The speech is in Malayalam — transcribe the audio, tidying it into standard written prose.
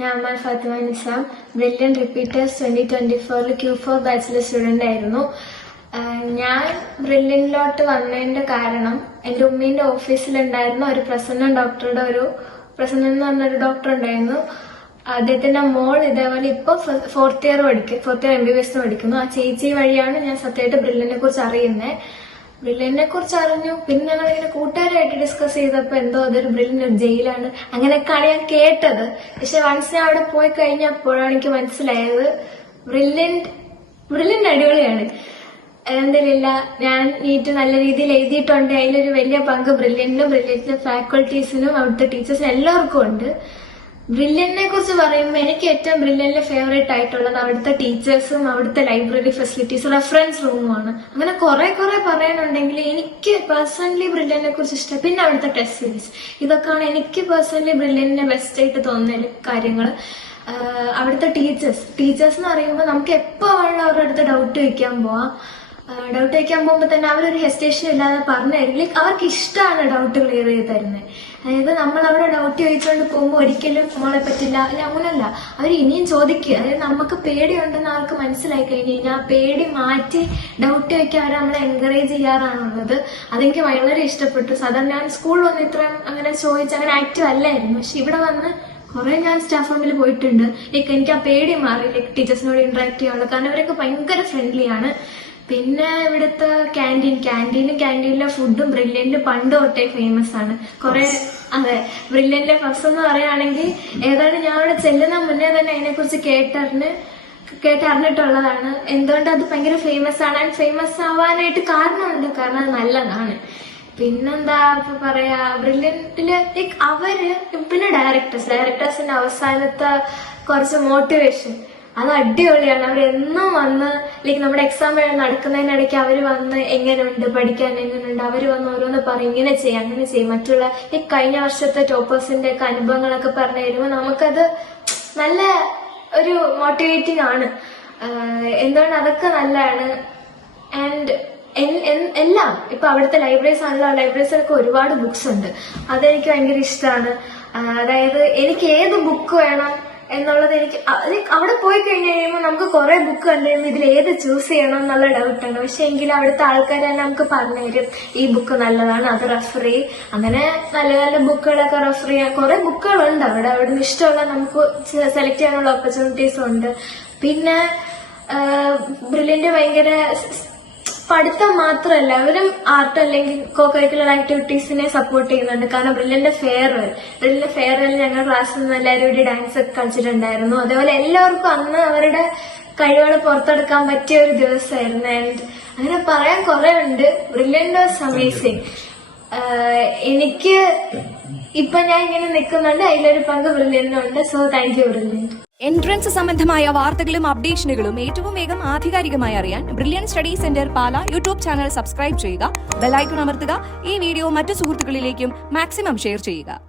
ഞാൻ Amal Fathima Nizam, Brilliant repeaters 2024 Q4 ബാച്ചിലെ സ്റ്റുഡന്റ് ആയിരുന്നു. ഞാൻ ബ്രില്യനിലോട്ട് വന്നതിന്റെ കാരണം എന്റെ ഉമ്മീന്റെ ഓഫീസിലുണ്ടായിരുന്ന ഒരു പ്രസന്നൻ എന്ന് പറഞ്ഞൊരു ഡോക്ടർ ഉണ്ടായിരുന്നു. അദ്ദേഹത്തിന്റെ മോൾ ഇതേപോലെ ഇപ്പൊ ഫോർത്ത് ഇയർ MBBS പഠിക്കുന്നു. ആ ചേച്ചി വഴിയാണ് ഞാൻ സത്യമായിട്ട് ബ്രില്യനെ കുറിച്ച് അറിയുന്നത്. ബ്രില്യനെ കുറിച്ച് അറിഞ്ഞു. പിന്നെ ഞങ്ങൾ ഇങ്ങനെ കൂട്ടുകാരായിട്ട് ഡിസ്കസ് ചെയ്തപ്പോ എന്തോ അതൊരു ബ്രില്യൻ ജയിലാണ് അങ്ങനെയൊക്കെയാണ് ഞാൻ കേട്ടത്. പക്ഷെ വൺസ് ഞാൻ അവിടെ പോയി കഴിഞ്ഞപ്പോഴാണ് എനിക്ക് മനസ്സിലായത് ബ്രില്യന്റ് അടിപൊളിയാണ്. എന്തില്ല, ഞാൻ നീറ്റ് നല്ല രീതിയിൽ എഴുതിയിട്ടുണ്ട്. അതിലൊരു വലിയ പങ്ക് ബ്രില്യന്റിന്റെ ഫാക്കൾട്ടീസിനും അവിടുത്തെ ടീച്ചേഴ്സിനും എല്ലാവർക്കും ഉണ്ട്. ബ്രില്യന്റിനെ കുറിച്ച് പറയുമ്പോൾ എനിക്ക് ഏറ്റവും ബ്രില്യന്റിലെ ഫേവറേറ്റ് ആയിട്ടുള്ളത് അവിടുത്തെ ടീച്ചേഴ്സും അവിടുത്തെ ലൈബ്രറി ഫെസിലിറ്റീസ്, റെഫറൻസ് റൂമുമാണ്. അങ്ങനെ കുറെ പറയാനുണ്ടെങ്കിൽ എനിക്ക് പേഴ്സണലി ബ്രില്യന്റിനെ കുറിച്ച് ഇഷ്ടം. പിന്നെ അവിടുത്തെ ടെസ്റ്റ് സീരീസ്, ഇതൊക്കെയാണ് എനിക്ക് പേഴ്സണലി ബ്രില്യന്റിനെ ബെസ്റ്റ് ആയിട്ട് തോന്നുന്ന കാര്യങ്ങൾ. അവിടുത്തെ ടീച്ചേഴ്സ് എന്ന് പറയുമ്പോൾ നമുക്ക് എപ്പോ വേണം അവരുടെ അടുത്ത് ഡൗട്ട് വയ്ക്കാൻ പോകുമ്പോൾ തന്നെ അവരൊരു ഹെസിറ്റേഷൻ ഇല്ലാതെ പറഞ്ഞു തരും. ലൈക്ക് അവർക്ക് ഇഷ്ടമാണ് ഡൗട്ട് ക്ലിയർ ചെയ്ത് തരുന്നത്. അതായത് നമ്മൾ അവിടെ ഡൗട്ട് ചോദിച്ചുകൊണ്ട് പോകുമ്പോൾ ഒരിക്കലും നമ്മളെ പറ്റില്ല, അല്ല അങ്ങനല്ല, അവർ ഇനിയും ചോദിക്കുക. അതായത് നമുക്ക് പേടിയുണ്ടെന്ന് അവർക്ക് മനസ്സിലായി കഴിഞ്ഞ് കഴിഞ്ഞാൽ ആ പേടി മാറ്റി ഡൗട്ട് ചോദിക്കാൻ അവർ നമ്മളെ എൻകറേജ് ചെയ്യാറാണുള്ളത്. അതെനിക്ക് വളരെ ഇഷ്ടപ്പെട്ടു. സാധാരണ ഞാൻ സ്കൂളിൽ വന്ന് ഇത്രയും അങ്ങനെ ചോദിച്ച് അങ്ങനെ ആക്റ്റീവ് അല്ലായിരുന്നു. പക്ഷെ ഇവിടെ വന്ന് കുറെ ഞാൻ സ്റ്റാഫ് റൂമിൽ പോയിട്ടുണ്ട്. ലൈക്ക് എനിക്ക് ആ പേടി മാറി, ലൈക്ക് ടീച്ചേഴ്സിനോട് ഇന്ററാക്ട് ചെയ്യാനുള്ളത്. കാരണം അവരൊക്കെ ഭയങ്കര ഫ്രണ്ട്ലിയാണ്. പിന്നെ ഇവിടുത്തെ ക്യാൻറ്റീനിലെ ഫുഡും ബ്രില്യന്റ് പണ്ട് തൊട്ടേ ഫേമസ് ആണ്. അതെ, ബ്രില്യന്റിന്റെ ഫസ്റ്റ് എന്ന് പറയുകയാണെങ്കിൽ ഏതാണ് ഞാൻ അവിടെ ചെല്ലുന്ന മുന്നേ തന്നെ അതിനെക്കുറിച്ച് കേട്ടറിഞ്ഞിട്ടുള്ളതാണ്. എന്തുകൊണ്ട് അത് ഭയങ്കര ഫേമസ് ആണ്. ആൻഡ് ഫേമസ് ആവാനായിട്ട് കാരണമുണ്ട്, കാരണം അത് നല്ലതാണ്. പിന്നെന്താ ഇപ്പൊ പറയാ, ബ്രില്യന്റില് ലൈക്ക് അവര് പിന്നെ ഡയറക്ടേഴ്സിന്റെ അവസാനത്തെ കുറച്ച് മോട്ടിവേഷൻ അത് അടിപൊളിയാണ്. അവരെന്നും വന്ന് ലൈക്ക് നമ്മുടെ എക്സാം നടക്കുന്നതിനിടയ്ക്ക് അവര് വന്ന് എങ്ങനെയുണ്ട്, പഠിക്കാൻ എങ്ങനെയുണ്ട്, അവര് വന്ന് ഓരോന്ന് പറയും, ഇങ്ങനെ ചെയ്യും അങ്ങനെ ചെയ്യും. മറ്റുള്ള ഈ കഴിഞ്ഞ വർഷത്തെ ടോപ്പേഴ്സിന്റെ ഒക്കെ അനുഭവങ്ങളൊക്കെ പറഞ്ഞു തരുമ്പോൾ നമുക്കത് നല്ല ഒരു മോട്ടിവേറ്റിംഗ് ആണ്. എന്തുകൊണ്ട് അതൊക്കെ നല്ലതാണ്. ആൻഡ് എല്ലാം ഇപ്പൊ അവിടുത്തെ ലൈബ്രറീസ് ആണല്ലോ, ലൈബ്രറീസിലൊക്കെ ഒരുപാട് ബുക്സ് ഉണ്ട്. അതെനിക്ക് ഭയങ്കര ഇഷ്ടമാണ്. അതായത് എനിക്ക് ഏത് ബുക്ക് വേണം എന്നുള്ളത് എനിക്ക് അവിടെ പോയി കഴിഞ്ഞ് കഴിയുമ്പോൾ നമുക്ക് കുറെ ബുക്ക് കണ്ടു കഴിയുമ്പോൾ ഇതിൽ ഏത് ചൂസ് ചെയ്യണം എന്നുള്ള ഡൗട്ടാണ്. പക്ഷെ എങ്കിലും അവിടുത്തെ ആൾക്കാർ തന്നെ നമുക്ക് പറഞ്ഞു തരും ഈ ബുക്ക് നല്ലതാണ്, അത് റെഫർ ചെയ്യും. അങ്ങനെ നല്ല നല്ല ബുക്കുകളൊക്കെ റെഫർ ചെയ്യാൻ കുറെ ബുക്കുകളുണ്ട് അവിടുന്ന് ഇഷ്ടമുള്ള നമുക്ക് സെലക്ട് ചെയ്യാനുള്ള ഓപ്പർച്യൂണിറ്റീസും ഉണ്ട്. പിന്നെ ബ്രില്യന്റ് ഭയങ്കര പഠിത്തം മാത്രമല്ല, അവരും ആർട്ട് അല്ലെങ്കിൽ കോ കരിക്കുലർ ആക്ടിവിറ്റീസിനെ സപ്പോർട്ട് ചെയ്യുന്നുണ്ട്. കാരണം ബ്രില്യന്റ് ഫെയർവെൽ ഞങ്ങൾ ക്ലാസ്സിൽ നിന്ന് എല്ലാവരും കൂടി ഡാൻസ് ഒക്കെ കളിച്ചിട്ടുണ്ടായിരുന്നു. അതേപോലെ എല്ലാവർക്കും അന്ന് അവരുടെ കഴിവുകൾ പുറത്തെടുക്കാൻ പറ്റിയ ഒരു ദിവസമായിരുന്നു. ആൻഡ് അങ്ങനെ പറയാൻ കുറെ ഉണ്ട്. Brilliant was amazing. എനിക്ക് ഇപ്പൊ ഞാൻ ഇങ്ങനെ നിൽക്കുന്നുണ്ട്, അതിലൊരു പങ്ക് ബ്രില്യന്റിനുണ്ട്. So thank you Brilliant. Entrance സംബന്ധമായ വാർത്തകളും അപ്ഡേഷനുകളും ഏറ്റവും വേഗം ആധികാരികമായി അറിയാൻ Brilliant study centre Pala YouTube channel subscribe ചെയ്യുക, ബെൽ ഐക്കൺ അമർത്തുക. ഈ വീഡിയോ മറ്റു സുഹൃത്തുക്കളിലേക്കും മാക്സിമം ഷെയർ ചെയ്യുക.